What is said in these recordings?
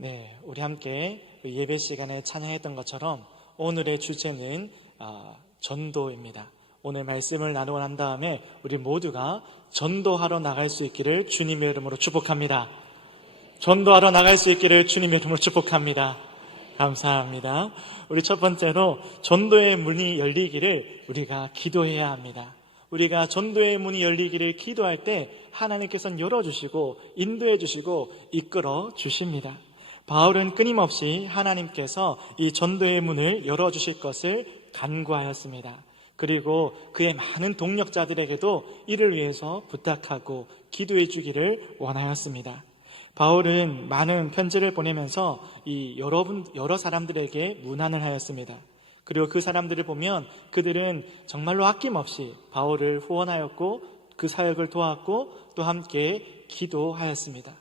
네, 우리 함께 예배 시간에 찬양했던 것처럼 오늘의 주제는 전도입니다. 오늘 말씀을 나누고 난 다음에 우리 모두가 전도하러 나갈 수 있기를 주님의 이름으로 축복합니다. 전도하러 나갈 수 있기를 주님의 이름으로 축복합니다. 감사합니다. 우리 첫 번째로 전도의 문이 열리기를 우리가 기도해야 합니다. 우리가 전도의 문이 열리기를 기도할 때 하나님께서는 열어주시고 인도해 주시고 이끌어 주십니다. 바울은 끊임없이 하나님께서 이 전도의 문을 열어주실 것을 간구하였습니다. 그리고 그의 많은 동력자들에게도 이를 위해서 부탁하고 기도해 주기를 원하였습니다. 바울은 많은 편지를 보내면서 여러 사람들에게 문안을 하였습니다. 그리고 그 사람들을 보면 그들은 정말로 아낌없이 바울을 후원하였고 그 사역을 도왔고 또 함께 기도하였습니다.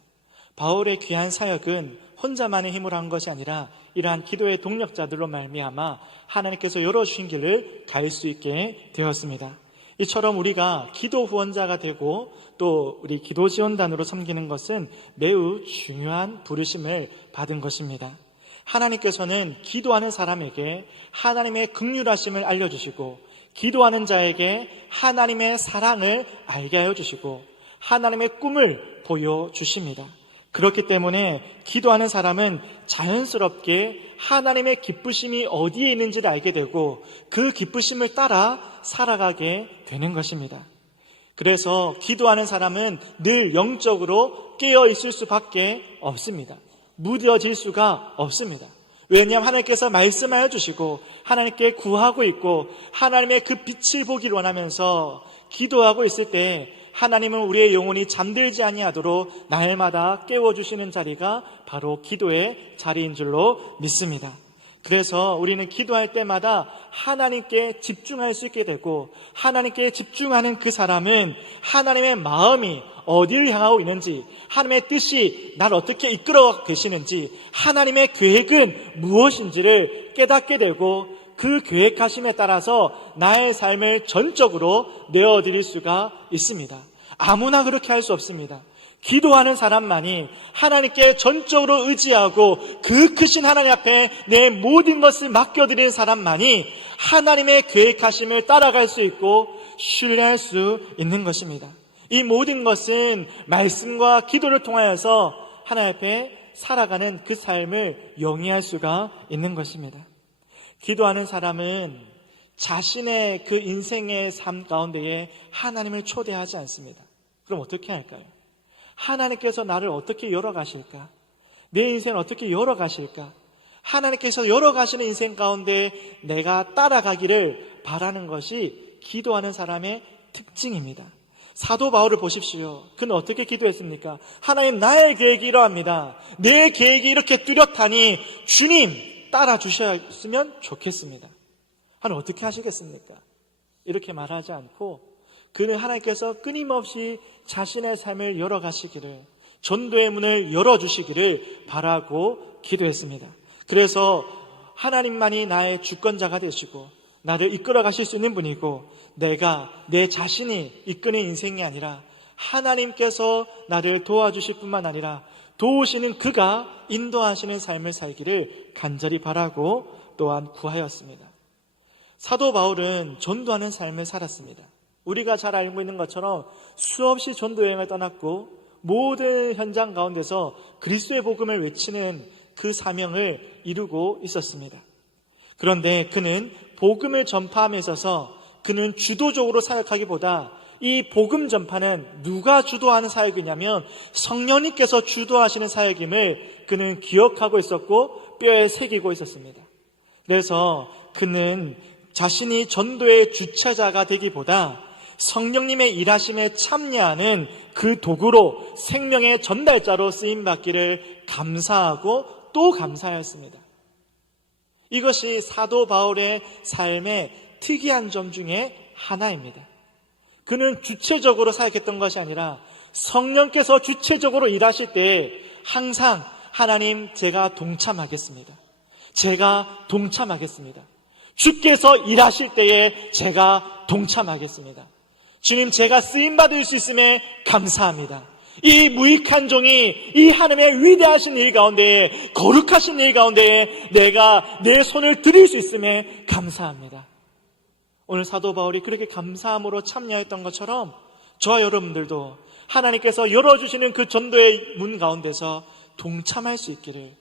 바울의 귀한 사역은 혼자만의 힘으로 한 것이 아니라 이러한 기도의 동력자들로 말미암아 하나님께서 열어주신 길을 갈 수 있게 되었습니다. 이처럼 우리가 기도 후원자가 되고 또 우리 기도 지원단으로 섬기는 것은 매우 중요한 부르심을 받은 것입니다. 하나님께서는 기도하는 사람에게 하나님의 긍휼하심을 알려주시고 기도하는 자에게 하나님의 사랑을 알게 하여 주시고 하나님의 꿈을 보여주십니다. 그렇기 때문에 기도하는 사람은 자연스럽게 하나님의 기쁘심이 어디에 있는지를 알게 되고 그 기쁘심을 따라 살아가게 되는 것입니다. 그래서 기도하는 사람은 늘 영적으로 깨어 있을 수밖에 없습니다. 무뎌질 수가 없습니다. 왜냐하면 하나님께서 말씀하여 주시고 하나님께 구하고 있고 하나님의 그 빛을 보기를 원하면서 기도하고 있을 때 하나님은 우리의 영혼이 잠들지 아니하도록 날마다 깨워주시는 자리가 바로 기도의 자리인 줄로 믿습니다. 그래서 우리는 기도할 때마다 하나님께 집중할 수 있게 되고 하나님께 집중하는 그 사람은 하나님의 마음이 어디를 향하고 있는지 하나님의 뜻이 나를 어떻게 이끌어 계시는지 하나님의 계획은 무엇인지를 깨닫게 되고 그 계획하심에 따라서 나의 삶을 전적으로 내어드릴 수가 있습니다. 아무나 그렇게 할 수 없습니다. 기도하는 사람만이 하나님께 전적으로 의지하고 그 크신 하나님 앞에 내 모든 것을 맡겨드리는 사람만이 하나님의 계획하심을 따라갈 수 있고 신뢰할 수 있는 것입니다. 이 모든 것은 말씀과 기도를 통하여서 하나님 앞에 살아가는 그 삶을 영위할 수가 있는 것입니다. 기도하는 사람은 자신의 그 인생의 삶 가운데에 하나님을 초대하지 않습니다. 그럼 어떻게 할까요? 하나님께서 나를 어떻게 열어가실까? 내 인생을 어떻게 열어가실까? 하나님께서 열어가시는 인생 가운데 내가 따라가기를 바라는 것이 기도하는 사람의 특징입니다. 사도 바울을 보십시오. 그는 어떻게 기도했습니까? 하나님, 나의 계획이 이러합니다. 내 계획이 이렇게 뚜렷하니 주님 따라주셨으면 좋겠습니다. 하나님 어떻게 하시겠습니까? 이렇게 말하지 않고 그는 하나님께서 끊임없이 자신의 삶을 열어가시기를, 전도의 문을 열어주시기를 바라고 기도했습니다. 그래서 하나님만이 나의 주권자가 되시고 나를 이끌어 가실 수 있는 분이고 내가 내 자신이 이끄는 인생이 아니라 하나님께서 나를 도와주실 뿐만 아니라 도우시는 그가 인도하시는 삶을 살기를 간절히 바라고 또한 구하였습니다. 사도 바울은 전도하는 삶을 살았습니다. 우리가 잘 알고 있는 것처럼 수없이 전도 여행을 떠났고 모든 현장 가운데서 그리스도의 복음을 외치는 그 사명을 이루고 있었습니다. 그런데 그는 복음을 전파함에 있어서 그는 주도적으로 사역하기보다 이 복음 전파는 누가 주도하는 사역이냐면 성령님께서 주도하시는 사역임을 그는 기억하고 있었고 뼈에 새기고 있었습니다. 그래서 그는 자신이 전도의 주체자가 되기보다 성령님의 일하심에 참여하는 그 도구로 생명의 전달자로 쓰임받기를 감사하고 또 감사하였습니다. 이것이 사도 바울의 삶의 특이한 점 중에 하나입니다. 그는 주체적으로 사역했던 것이 아니라 성령께서 주체적으로 일하실 때 항상 하나님 제가 동참하겠습니다. 제가 동참하겠습니다. 주께서 일하실 때에 제가 동참하겠습니다. 주님 제가 쓰임받을 수 있음에 감사합니다. 이 무익한 종이 이 하나님의 위대하신 일 가운데, 거룩하신 일 가운데 내가 내 손을 들일 수 있음에 감사합니다. 오늘 사도 바울이 그렇게 감사함으로 참여했던 것처럼 저와 여러분들도 하나님께서 열어주시는 그 전도의 문 가운데서 동참할 수 있기를,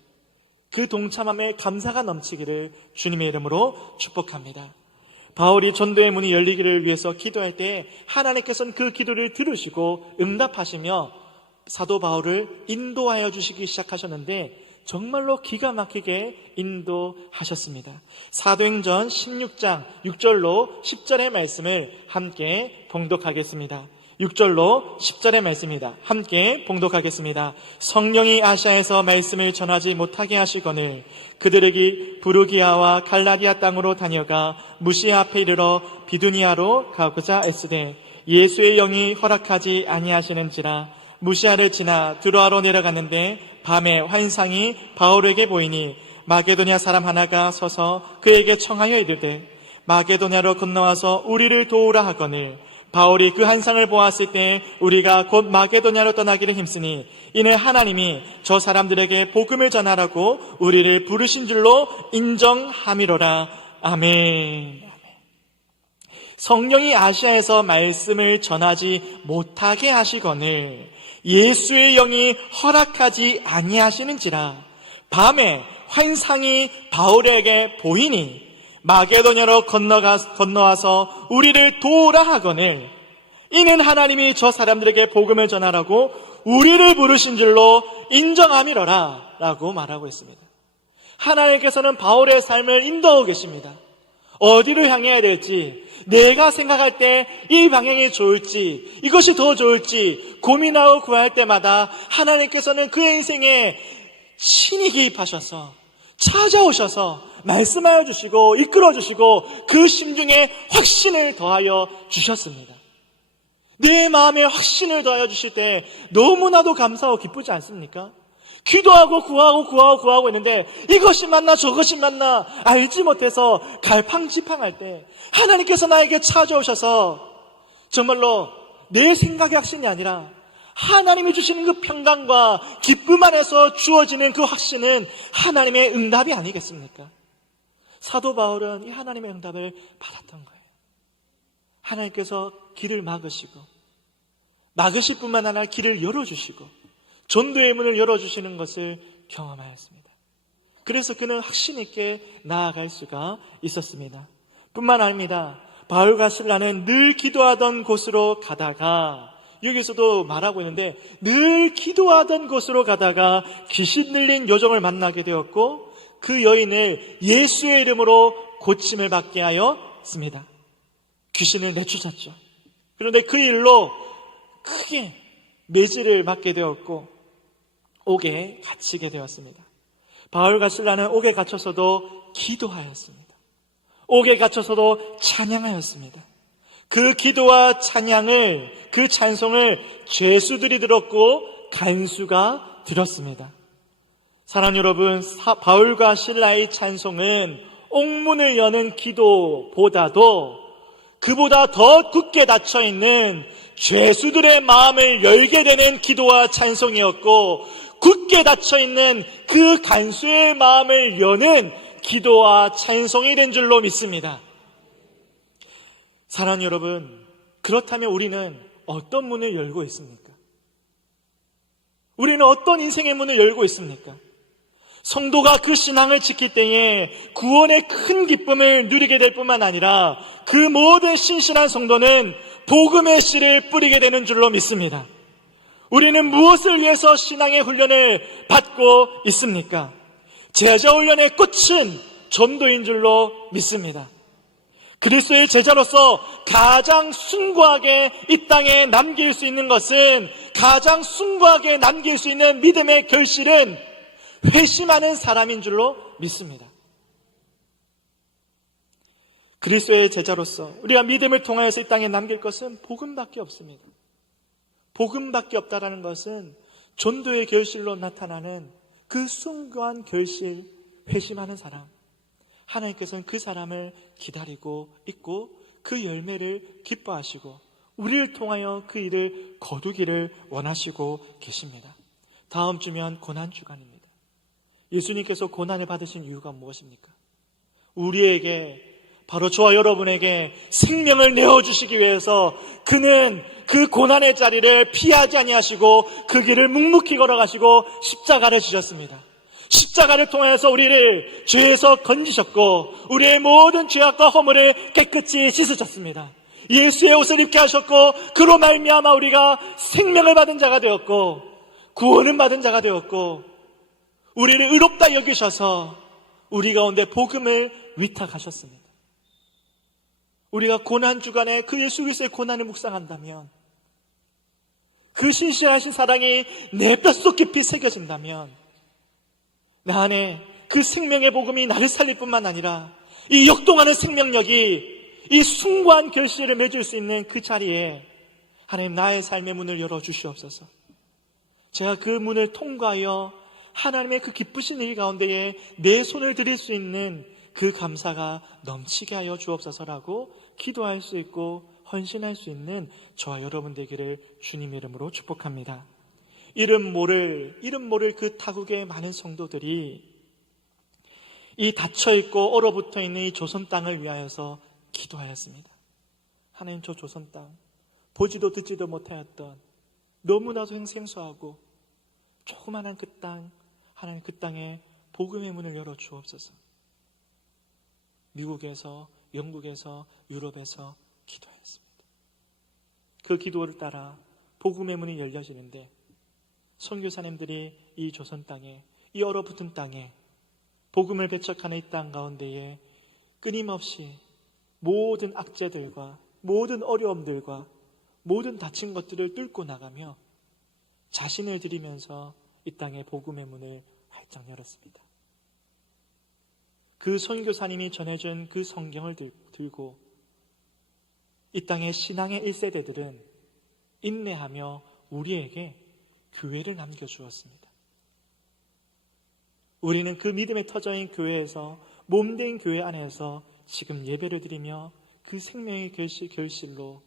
그 동참함에 감사가 넘치기를 주님의 이름으로 축복합니다. 바울이 전도의 문이 열리기를 위해서 기도할 때 하나님께서는 그 기도를 들으시고 응답하시며 사도 바울을 인도하여 주시기 시작하셨는데 정말로 기가 막히게 인도하셨습니다. 사도행전 16장 6절로 10절의 말씀을 함께 봉독하겠습니다. 6절로 10절의 말씀입니다. 함께 봉독하겠습니다. 성령이 아시아에서 말씀을 전하지 못하게 하시거늘 그들에게 부르기아와 갈라디아 땅으로 다녀가 무시아 앞에 이르러 비두니아로 가고자 애쓰되 예수의 영이 허락하지 아니하시는지라. 무시아를 지나 드로아로 내려갔는데 밤에 환상이 바울에게 보이니 마게도냐 사람 하나가 서서 그에게 청하여 이르되 마게도냐로 건너와서 우리를 도우라 하거늘 바울이 그 환상을 보았을 때 우리가 곧 마게도냐로 떠나기를 힘쓰니 이는 하나님이 저 사람들에게 복음을 전하라고 우리를 부르신 줄로 인정함이로라. 아멘. 성령이 아시아에서 말씀을 전하지 못하게 하시거늘 예수의 영이 허락하지 아니하시는지라. 밤에 환상이 바울에게 보이니 마게도냐로 건너와서 우리를 도우라 하거늘 이는 하나님이 저 사람들에게 복음을 전하라고 우리를 부르신 줄로 인정함이로라 라고 말하고 있습니다. 하나님께서는 바울의 삶을 인도하고 계십니다. 어디를 향해야 될지, 내가 생각할 때 이 방향이 좋을지, 이것이 더 좋을지 고민하고 구할 때마다 하나님께서는 그의 인생에 신이 개입하셔서 찾아오셔서 말씀하여 주시고 이끌어 주시고 그 심중에 확신을 더하여 주셨습니다. 내 마음에 확신을 더하여 주실 때 너무나도 감사하고 기쁘지 않습니까? 기도하고 구하고 있는데 이것이 맞나 저것이 맞나 알지 못해서 갈팡지팡할 때 하나님께서 나에게 찾아오셔서 정말로 내 생각의 확신이 아니라 하나님이 주시는 그 평강과 기쁨 안에서 주어지는 그 확신은 하나님의 응답이 아니겠습니까? 사도 바울은 이 하나님의 응답을 받았던 거예요. 하나님께서 길을 막으실 뿐만 아니라 길을 열어주시고 전도의 문을 열어주시는 것을 경험하였습니다. 그래서 그는 확신 있게 나아갈 수가 있었습니다. 뿐만 아닙니다. 바울과 실라는 늘 기도하던 곳으로 가다가, 여기서도 말하고 있는데 늘 기도하던 곳으로 가다가 귀신 들린 여종을 만나게 되었고 그 여인을 예수의 이름으로 고침을 받게 하였습니다. 귀신을 내쫓았죠. 그런데 그 일로 크게 매질을 받게 되었고 옥에 갇히게 되었습니다. 바울과 실라는 옥에 갇혀서도 기도하였습니다. 옥에 갇혀서도 찬양하였습니다. 그 기도와 찬양을, 그 찬송을 죄수들이 들었고 간수가 들었습니다. 사랑하는 여러분, 바울과 실라의 찬송은 옥문을 여는 기도보다도 그보다 더 굳게 닫혀있는 죄수들의 마음을 열게 되는 기도와 찬송이었고, 굳게 닫혀있는 그 간수의 마음을 여는 기도와 찬송이 된 줄로 믿습니다. 사랑하는 여러분, 그렇다면 우리는 어떤 문을 열고 있습니까? 우리는 어떤 인생의 문을 열고 있습니까? 성도가 그 신앙을 지킬 때에 구원의 큰 기쁨을 누리게 될 뿐만 아니라 그 모든 신실한 성도는 복음의 씨를 뿌리게 되는 줄로 믿습니다. 우리는 무엇을 위해서 신앙의 훈련을 받고 있습니까? 제자 훈련의 끝은 전도인 줄로 믿습니다. 그리스도의 제자로서 가장 숭고하게 이 땅에 남길 수 있는 것은, 가장 숭고하게 남길 수 있는 믿음의 결실은 회심하는 사람인 줄로 믿습니다. 그리스도의 제자로서 우리가 믿음을 통하여서 이 땅에 남길 것은 복음밖에 없습니다. 복음밖에 없다라는 것은 전도의 결실로 나타나는 그 숭고한 결실, 회심하는 사람, 하나님께서는 그 사람을 기다리고 있고 그 열매를 기뻐하시고 우리를 통하여 그 일을 거두기를 원하시고 계십니다. 다음 주면 고난주간입니다. 예수님께서 고난을 받으신 이유가 무엇입니까? 우리에게, 바로 저와 여러분에게 생명을 내어주시기 위해서 그는 그 고난의 자리를 피하지 아니하시고 그 길을 묵묵히 걸어가시고 십자가를 지셨습니다. 십자가를 통해서 우리를 죄에서 건지셨고 우리의 모든 죄악과 허물을 깨끗이 씻으셨습니다. 예수의 옷을 입게 하셨고 그로 말미암아 우리가 생명을 받은 자가 되었고 구원을 받은 자가 되었고 우리를 의롭다 여기셔서 우리 가운데 복음을 위탁하셨습니다. 우리가 고난주간에 그 예수 그리스도의 고난을 묵상한다면, 그 신실하신 사랑이 내 뼛속 깊이 새겨진다면, 나 안에 그 생명의 복음이 나를 살릴 뿐만 아니라 이 역동하는 생명력이 이 숭고한 결실을 맺을 수 있는 그 자리에 하나님, 나의 삶의 문을 열어주시옵소서. 제가 그 문을 통과하여 하나님의 그 기쁘신 일 가운데에 내 손을 들일 수 있는 그 감사가 넘치게 하여 주옵소서라고 기도할 수 있고 헌신할 수 있는 저와 여러분 되기를 주님 이름으로 축복합니다. 이름 모를 그 타국의 많은 성도들이 이 닫혀있고 얼어붙어있는 이 조선 땅을 위하여서 기도하였습니다. 하나님, 저 조선 땅, 보지도 듣지도 못하였던 너무나도 생소하고 조그만한 그 땅, 하나님 그 땅에 복음의 문을 열어 주옵소서. 미국에서, 영국에서, 유럽에서 기도하였습니다. 그 기도를 따라 복음의 문이 열려지는데 선교사님들이 이 조선 땅에, 이 얼어붙은 땅에, 복음을 배척하는 이 땅 가운데에 끊임없이 모든 악재들과 모든 어려움들과 모든 다친 것들을 뚫고 나가며 자신을 드리면서 이 땅에 복음의 문을 활짝 열었습니다. 그 선교사님이 전해준 그 성경을 들고 이 땅의 신앙의 1세대들은 인내하며 우리에게 교회를 남겨주었습니다. 우리는 그 믿음의 터전인 교회에서, 몸된 교회 안에서 지금 예배를 드리며 그 생명의 결실로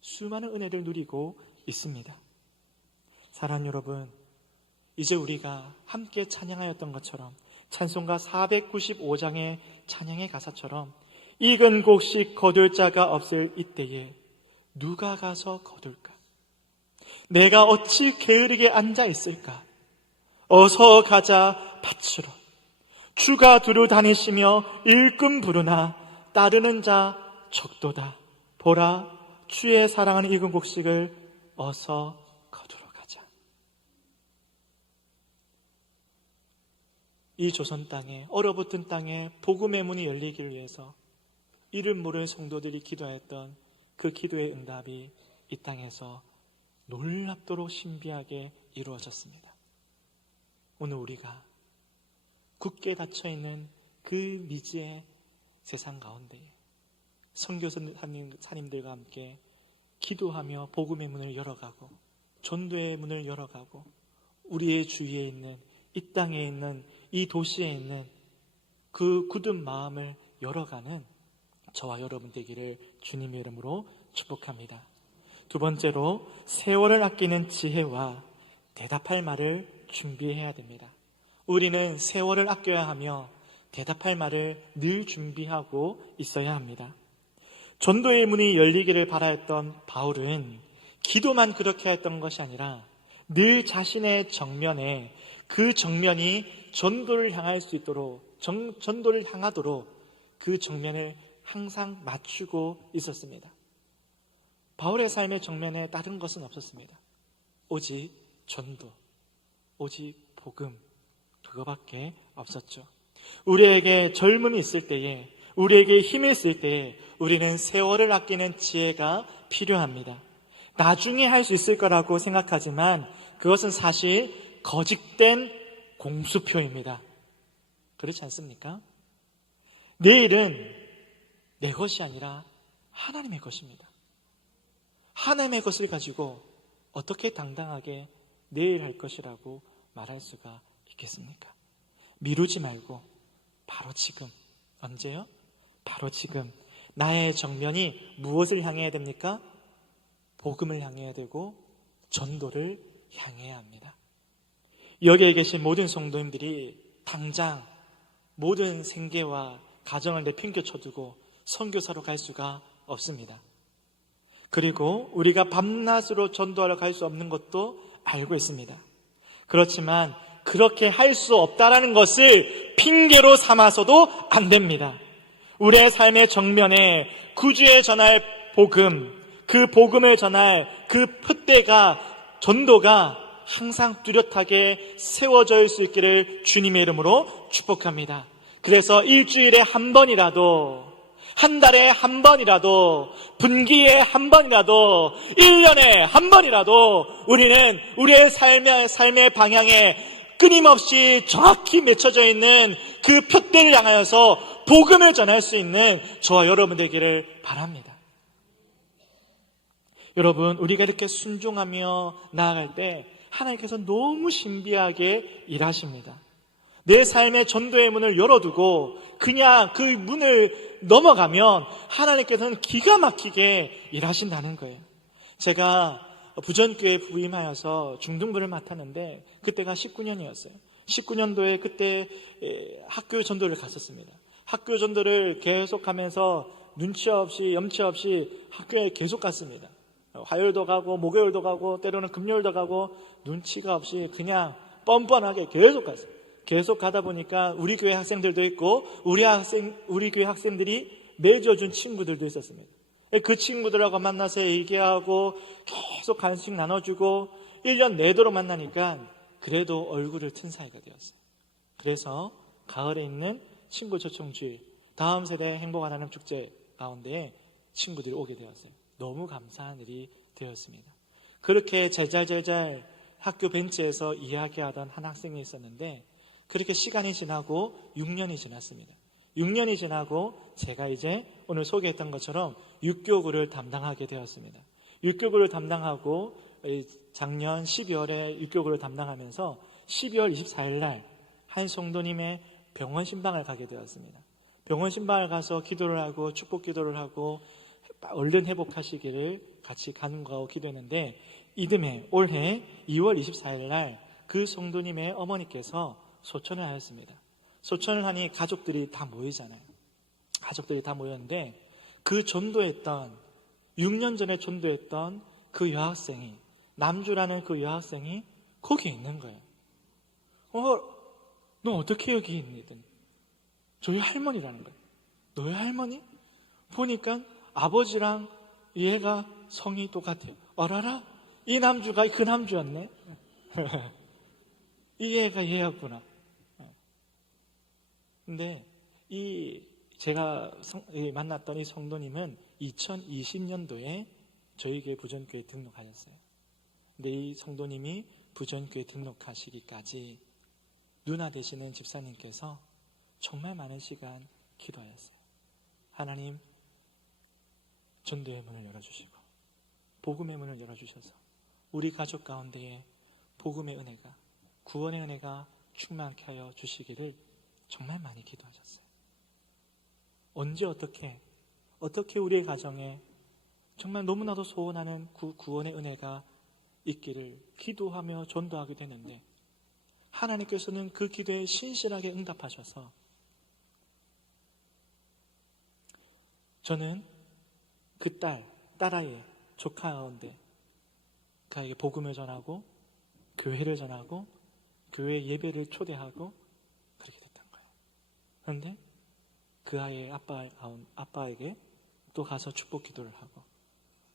수많은 은혜를 누리고 있습니다. 사랑하는 여러분, 이제 우리가 함께 찬양하였던 것처럼 찬송가 495장의 찬양의 가사처럼 익은 곡식 거둘 자가 없을 이때에 누가 가서 거둘까? 내가 어찌 게으르게 앉아 있을까? 어서 가자 밭으로. 주가 두루 다니시며 일꾼 부르나 따르는 자 적도다. 보라, 주의 사랑하는 익은 곡식을 어서 거두러 가자. 이 조선 땅에, 얼어붙은 땅에 복음의 문이 열리기를 위해서 이름 모를 성도들이 기도했던 그 기도의 응답이 이 땅에서 놀랍도록 신비하게 이루어졌습니다. 오늘 우리가 굳게 닫혀있는 그 미지의 세상 가운데 선교사님들과 함께 기도하며 복음의 문을 열어가고 전도의 문을 열어가고 우리의 주위에 있는, 이 땅에 있는, 이 도시에 있는 그 굳은 마음을 열어가는 저와 여러분 되기를 주님의 이름으로 축복합니다. 두 번째로, 세월을 아끼는 지혜와 대답할 말을 준비해야 됩니다. 우리는 세월을 아껴야 하며 대답할 말을 늘 준비하고 있어야 합니다. 전도의 문이 열리기를 바라였던 바울은 기도만 그렇게 했던 것이 아니라 늘 자신의 정면에, 그 정면이 전도를 향할 수 있도록, 전도를 향하도록 그 정면을 항상 맞추고 있었습니다. 바울의 삶의 정면에 다른 것은 없었습니다. 오직 전도, 오직 복음, 그거밖에 없었죠. 우리에게 젊음이 있을 때에, 우리에게 힘이 있을 때에 우리는 세월을 아끼는 지혜가 필요합니다. 나중에 할 수 있을 거라고 생각하지만 그것은 사실 거짓된 공수표입니다. 그렇지 않습니까? 내일은 내 것이 아니라 하나님의 것입니다. 하나님의 것을 가지고 어떻게 당당하게 내일 할 것이라고 말할 수가 있겠습니까? 미루지 말고 바로 지금. 언제요? 바로 지금. 나의 정면이 무엇을 향해야 됩니까? 복음을 향해야 되고 전도를 향해야 합니다. 여기에 계신 모든 성도님들이 당장 모든 생계와 가정을 내팽개쳐 두고 선교사로 갈 수가 없습니다. 그리고 우리가 밤낮으로 전도하러 갈 수 없는 것도 알고 있습니다. 그렇지만 그렇게 할 수 없다라는 것을 핑계로 삼아서도 안 됩니다. 우리의 삶의 정면에 구주에 전할 복음, 그 복음을 전할 그 표대가, 전도가 항상 뚜렷하게 세워져 있을 수 있기를 주님의 이름으로 축복합니다. 그래서 일주일에 한 번이라도, 한 달에 한 번이라도, 분기에 한 번이라도, 1년에 한 번이라도 우리는 우리의 삶의 방향에 끊임없이 정확히 맺혀져 있는 그 표대를 향하여서 복음을 전할 수 있는 저와 여러분 되기를 바랍니다. 여러분, 우리가 이렇게 순종하며 나아갈 때 하나님께서 너무 신비하게 일하십니다. 내 삶의 전도의 문을 열어두고 그냥 그 문을 넘어가면 하나님께서는 기가 막히게 일하신다는 거예요. 제가 부전교회 부임하여서 중등부를 맡았는데 그때가 19년이었어요. 19년도에 그때 학교 전도를 갔었습니다. 학교 전도를 계속하면서 눈치 없이 염치 없이 학교에 계속 갔습니다. 화요일도 가고 목요일도 가고 때로는 금요일도 가고 눈치가 없이 그냥 뻔뻔하게 계속 갔어요. 계속 가다 보니까 우리 교회 학생들도 있고 우리 교회 학생들이 맺어준 친구들도 있었습니다. 그 친구들하고 만나서 얘기하고 계속 간식 나눠주고 1년 내도록 만나니까 그래도 얼굴을 튼 사이가 되었어요. 그래서 가을에 있는 친구 초청주일, 다음 세대 행복 하나님 축제 가운데 친구들이 오게 되었어요. 너무 감사한 일이 되었습니다. 그렇게 제잘제잘 학교 벤치에서 이야기하던 한 학생이 있었는데 그렇게 시간이 지나고 6년이 지났습니다. 6년이 지나고 제가 이제 오늘 소개했던 것처럼 육교구를 담당하게 되었습니다. 육교구를 담당하고 작년 12월에 육교구를 담당하면서 12월 24일 날 한 성도님의 병원 신방을 가게 되었습니다. 병원 신방을 가서 기도를 하고 축복 기도를 하고 얼른 회복하시기를 같이 간구하고 기도했는데 이듬해 올해 2월 24일 날 그 성도님의 어머니께서 소천을 하였습니다. 소천을 하니 가족들이 다 모이잖아요. 가족들이 다 모였는데 그 전도했던 6년 전에 전도했던 그 여학생이, 남주라는 그 여학생이 거기에 있는 거예요. 너 어떻게 여기 있니? 저희 할머니라는 거예요. 너희 할머니? 보니까 아버지랑 얘가 성이 똑같아요. 어라라? 이 남주가 그 남주였네. 이 애가 얘였구나. 근데 제가 만났던 이 성도님은 2020년도에 저희 교회 부전교회 등록하셨어요. 근데 이 성도님이 부전교회 등록하시기까지 누나 되시는 집사님께서 정말 많은 시간 기도하였어요. 하나님, 전도의 문을 열어주시고 복음의 문을 열어주셔서 우리 가족 가운데에 복음의 은혜가, 구원의 은혜가 충만케 하여 주시기를 정말 많이 기도하셨어요. 언제 어떻게 우리의 가정에 정말 너무나도 소원하는 구원의 은혜가 있기를 기도하며 전도하게 되는데 하나님께서는 그 기도에 신실하게 응답하셔서 저는 그 딸아이의 조카 가운데 그에게 복음을 전하고 교회를 전하고 교회 예배를 초대하고 그렇게 됐던 거예요. 그런데 그 아이의 아빠에게 또 가서 축복 기도를 하고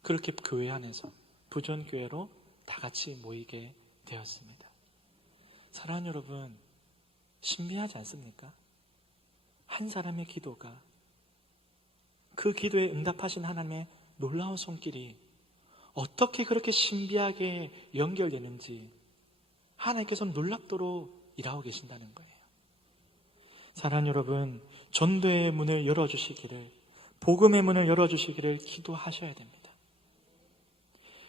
그렇게 교회 안에서 부전교회로 다 같이 모이게 되었습니다. 사랑하는 여러분, 신비하지 않습니까? 한 사람의 기도가 그 기도에 응답하신 하나님의 놀라운 손길이 어떻게 그렇게 신비하게 연결되는지 하나님께서는 놀랍도록 일하고 계신다는 거예요. 사랑하는 여러분, 전도의 문을 열어주시기를, 복음의 문을 열어주시기를 기도하셔야 됩니다.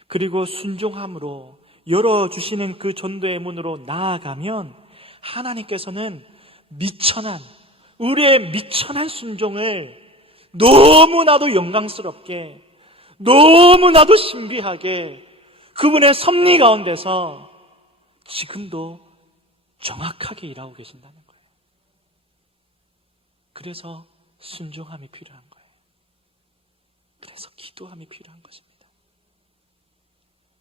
그리고 순종함으로 열어주시는 그 전도의 문으로 나아가면 하나님께서는 우리의 미천한 순종을 너무나도 영광스럽게, 너무나도 신비하게 그분의 섭리 가운데서 지금도 정확하게 일하고 계신다는 거예요. 그래서 순종함이 필요한 거예요. 그래서 기도함이 필요한 것입니다.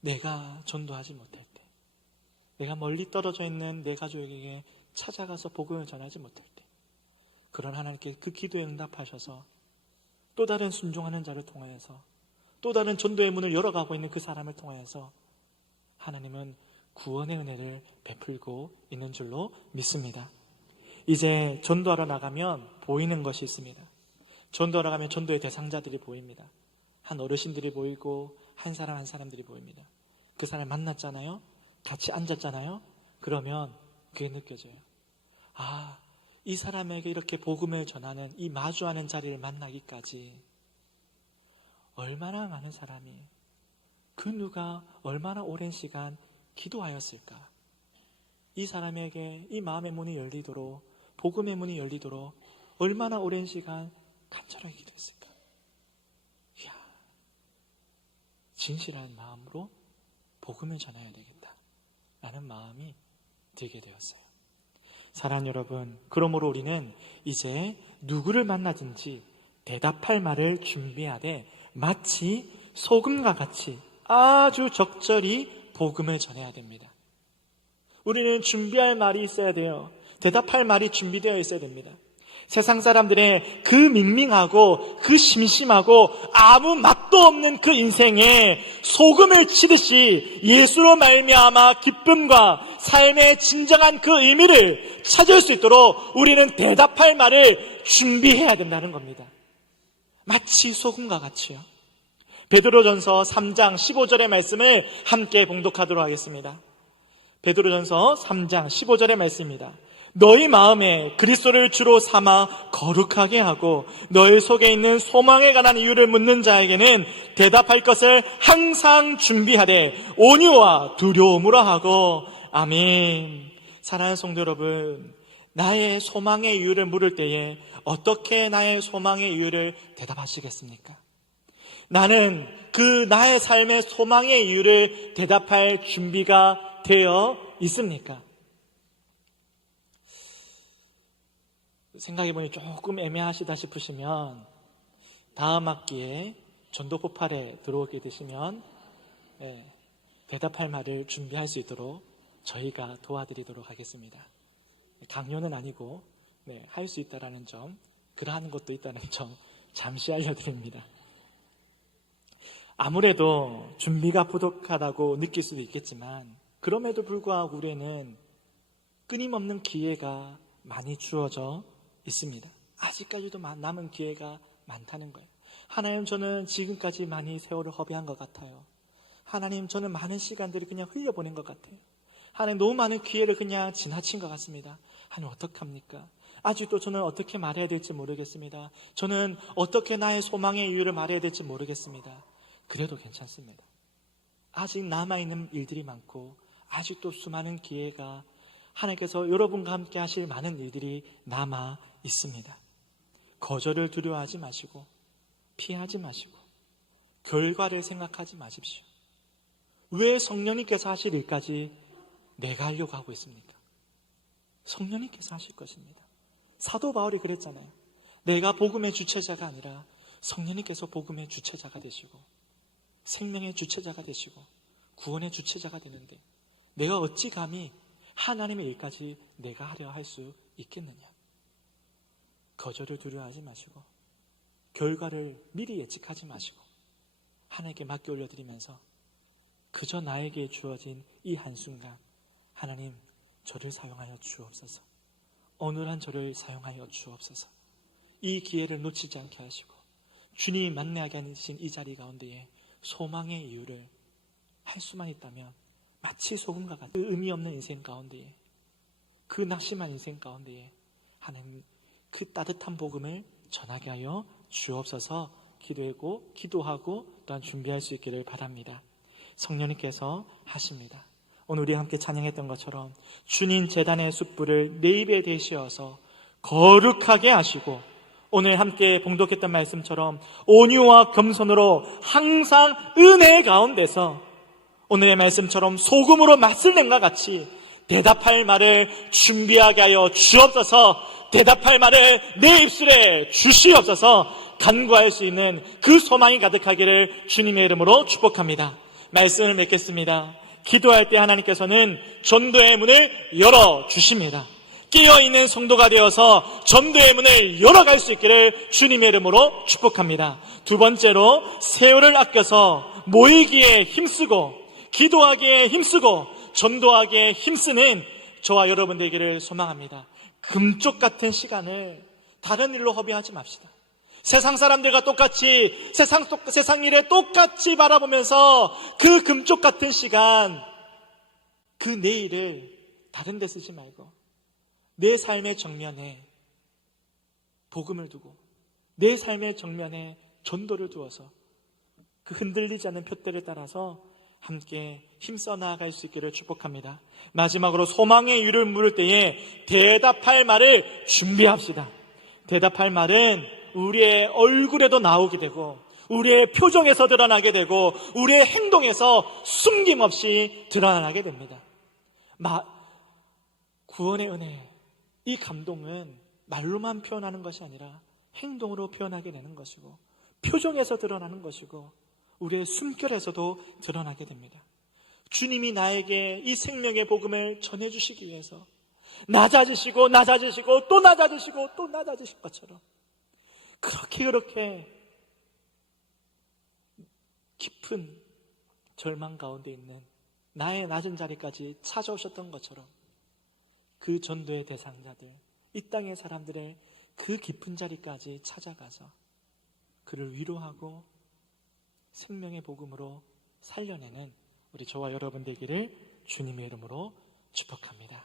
내가 전도하지 못할 때, 내가 멀리 떨어져 있는 내 가족에게 찾아가서 복음을 전하지 못할 때, 그런 하나님께 그 기도에 응답하셔서 또 다른 순종하는 자를 통하여서 또 다른 전도의 문을 열어가고 있는 그 사람을 통하여서 하나님은 구원의 은혜를 베풀고 있는 줄로 믿습니다. 이제 전도하러 나가면 보이는 것이 있습니다. 전도하러 가면 전도의 대상자들이 보입니다. 한 어르신들이 보이고 한 사람 한 사람들이 보입니다. 그 사람 만났잖아요. 같이 앉았잖아요. 그러면 그게 느껴져요. 아, 이 사람에게 이렇게 복음을 전하는 이 마주하는 자리를 만나기까지 얼마나 많은 사람이, 그 누가 얼마나 오랜 시간 기도하였을까? 이 사람에게 이 마음의 문이 열리도록, 복음의 문이 열리도록 얼마나 오랜 시간 간절하게 기도했을까? 이야, 진실한 마음으로 복음을 전해야 되겠다 라는 마음이 들게 되었어요. 사랑하는 여러분, 그러므로 우리는 이제 누구를 만나든지 대답할 말을 준비하되 마치 소금과 같이 아주 적절히 복음을 전해야 됩니다. 우리는 준비할 말이 있어야 돼요. 대답할 말이 준비되어 있어야 됩니다. 세상 사람들의 그 밍밍하고 그 심심하고 아무 맛도 없는 그 인생에 소금을 치듯이 예수로 말미암아 기쁨과 삶의 진정한 그 의미를 찾을 수 있도록 우리는 대답할 말을 준비해야 된다는 겁니다. 마치 소금과 같이요. 베드로전서 3장 15절의 말씀을 함께 봉독하도록 하겠습니다. 베드로전서 3장 15절의 말씀입니다. 너희 마음에 그리스도를 주로 삼아 거룩하게 하고 너희 속에 있는 소망에 관한 이유를 묻는 자에게는 대답할 것을 항상 준비하되 온유와 두려움으로 하고. 아멘. 사랑하는 성도 여러분, 나의 소망의 이유를 물을 때에 어떻게 나의 소망의 이유를 대답하시겠습니까? 나는 그 나의 삶의 소망의 이유를 대답할 준비가 되어 있습니까? 생각해보니 조금 애매하시다 싶으시면 다음 학기에 전도 폭발에 들어오게 되시면 대답할 말을 준비할 수 있도록 저희가 도와드리도록 하겠습니다. 강요는 아니고 할 수 있다는 점, 그러한 것도 있다는 점 잠시 알려드립니다. 아무래도 준비가 부족하다고 느낄 수도 있겠지만 그럼에도 불구하고 우리는 끊임없는 기회가 많이 주어져 있습니다. 아직까지도 남은 기회가 많다는 거예요. 하나님, 저는 지금까지 많이 세월을 허비한 것 같아요. 하나님, 저는 많은 시간들을 그냥 흘려보낸 것 같아요. 하나님, 너무 많은 기회를 그냥 지나친 것 같습니다. 하나님, 어떡합니까? 아직도 저는 어떻게 말해야 될지 모르겠습니다. 저는 어떻게 나의 소망의 이유를 말해야 될지 모르겠습니다. 그래도 괜찮습니다. 아직 남아있는 일들이 많고 아직도 수많은 기회가, 하나님께서 여러분과 함께 하실 많은 일들이 남아 있습니다. 거절을 두려워하지 마시고 피하지 마시고 결과를 생각하지 마십시오. 왜 성령님께서 하실 일까지 내가 하려고 하고 있습니까? 성령님께서 하실 것입니다. 사도 바울이 그랬잖아요. 내가 복음의 주체자가 아니라 성령님께서 복음의 주체자가 되시고 생명의 주체자가 되시고 구원의 주체자가 되는데 내가 어찌 감히 하나님의 일까지 내가 하려 할 수 있겠느냐. 거절을 두려워하지 마시고 결과를 미리 예측하지 마시고 하나님께 맡겨 올려드리면서 그저 나에게 주어진 이 한순간, 하나님, 저를 사용하여 주옵소서. 어느한 저를 사용하여 주옵소서. 이 기회를 놓치지 않게 하시고 주님이 만나게 하신 이 자리 가운데에 소망의 이유를 할 수만 있다면 마치 소금과 같은 그 의미 없는 인생 가운데에, 그 낙심한 인생 가운데에 하나님 그 따뜻한 복음을 전하게 하여 주옵소서. 기도하고 또한 준비할 수 있기를 바랍니다. 성령님께서 하십니다. 오늘 우리 함께 찬양했던 것처럼 주님 제단의 숯불을 내 입에 대시어서 거룩하게 하시고 오늘 함께 봉독했던 말씀처럼 온유와 겸손으로 항상 은혜 가운데서 오늘의 말씀처럼 소금으로 맛을 낸과 같이 대답할 말을 준비하게 하여 주옵소서, 대답할 말을 내 입술에 주시옵소서, 간구할 수 있는 그 소망이 가득하기를 주님의 이름으로 축복합니다. 말씀을 맺겠습니다. 기도할 때 하나님께서는 전도의 문을 열어주십니다. 깨어있는 성도가 되어서 전도의 문을 열어갈 수 있기를 주님의 이름으로 축복합니다. 두 번째로, 세월을 아껴서 모이기에 힘쓰고 기도하기에 힘쓰고 전도하기에 힘쓰는 저와 여러분 되기를 소망합니다. 금쪽 같은 시간을 다른 일로 허비하지 맙시다. 세상 사람들과 똑같이 세상 일에 똑같이 바라보면서 그 금쪽 같은 시간, 그 내일을 다른 데 쓰지 말고 내 삶의 정면에 복음을 두고 내 삶의 정면에 전도를 두어서 그 흔들리지 않는 푯대를 따라서 함께 힘써 나아갈 수 있기를 축복합니다. 마지막으로, 소망의 유를 물을 때에 대답할 말을 준비합시다. 대답할 말은 우리의 얼굴에도 나오게 되고 우리의 표정에서 드러나게 되고 우리의 행동에서 숨김없이 드러나게 됩니다. 구원의 은혜, 이 감동은 말로만 표현하는 것이 아니라 행동으로 표현하게 되는 것이고 표정에서 드러나는 것이고 우리의 숨결에서도 드러나게 됩니다. 주님이 나에게 이 생명의 복음을 전해주시기 위해서 낮아지시고 낮아지시고 또 낮아지시고 또 낮아지실 것처럼 그렇게 깊은 절망 가운데 있는 나의 낮은 자리까지 찾아오셨던 것처럼 그 전도의 대상자들, 이 땅의 사람들의 그 깊은 자리까지 찾아가서 그를 위로하고 생명의 복음으로 살려내는 우리 저와 여러분 되기를 주님의 이름으로 축복합니다.